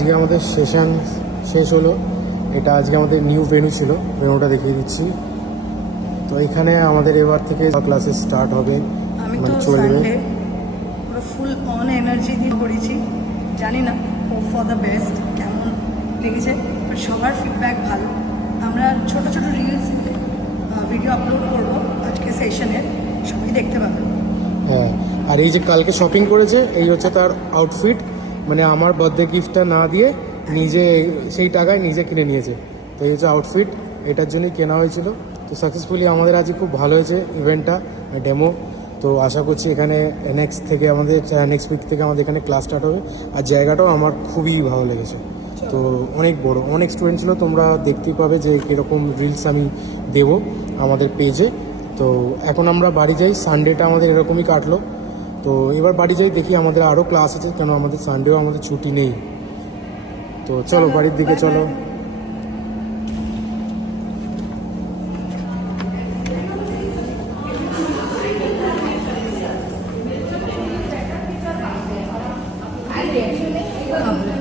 আজকে আমাদের সেশন শেষ হলো। এটা আজকে আমাদের নিউ ভেন্যু ছিল, ভেন্যুটা দেখিয়ে দিচ্ছি। তো এখানে আমাদের এবার থেকে ক্লাসেস স্টার্ট হবে, মানে চলবে। পুরো ফুল অন এনার্জি দিয়ে করেছি, জানি না হোপ ফর দ্য বেস্ট কেমন লেগেছে, বাট সবার ফিডব্যাক ভালো। আমরা ছোট ছোট রিলস ভিডিও আপলোড করবো আজকে সেশনের, সবাই দেখতে পাবে। হ্যাঁ, আর এই যে কালকে শপিং করেছে, এই হচ্ছে তার আউটফিট। মানে আমার বার্থডে গিফটটা না দিয়ে নিজে সেই টাকায় নিজে কিনে নিয়েছে। তো এই হচ্ছে আউটফিট, এটার জন্যই কেনা হয়েছিল। তো সাকসেসফুলি আমাদের আজকে খুব ভালো হয়েছে ইভেন্টটা, ডেমো। তো আশা করছি এখানে নেক্সট উইক থেকে আমাদের এখানে ক্লাস স্টার্ট হবে। আর জায়গাটাও আমার খুবই ভালো লেগেছে। তো অনেক বড়, অনেক স্টুডেন্ট ছিল, তোমরা দেখতেই পাবে যে কীরকম রিলস আমি দেবো আমাদের পেজে। তো এখন আমরা বাড়ি যাই, সানডেটা আমাদের এরকমই কাটলো। তো এবার বাড়ি যাই, দেখি আমাদের আরও ক্লাস আছে, কেন আমাদের সানডেও আমাদের ছুটি নেই। তো চলো বাড়ির দিকে চলো। Bye.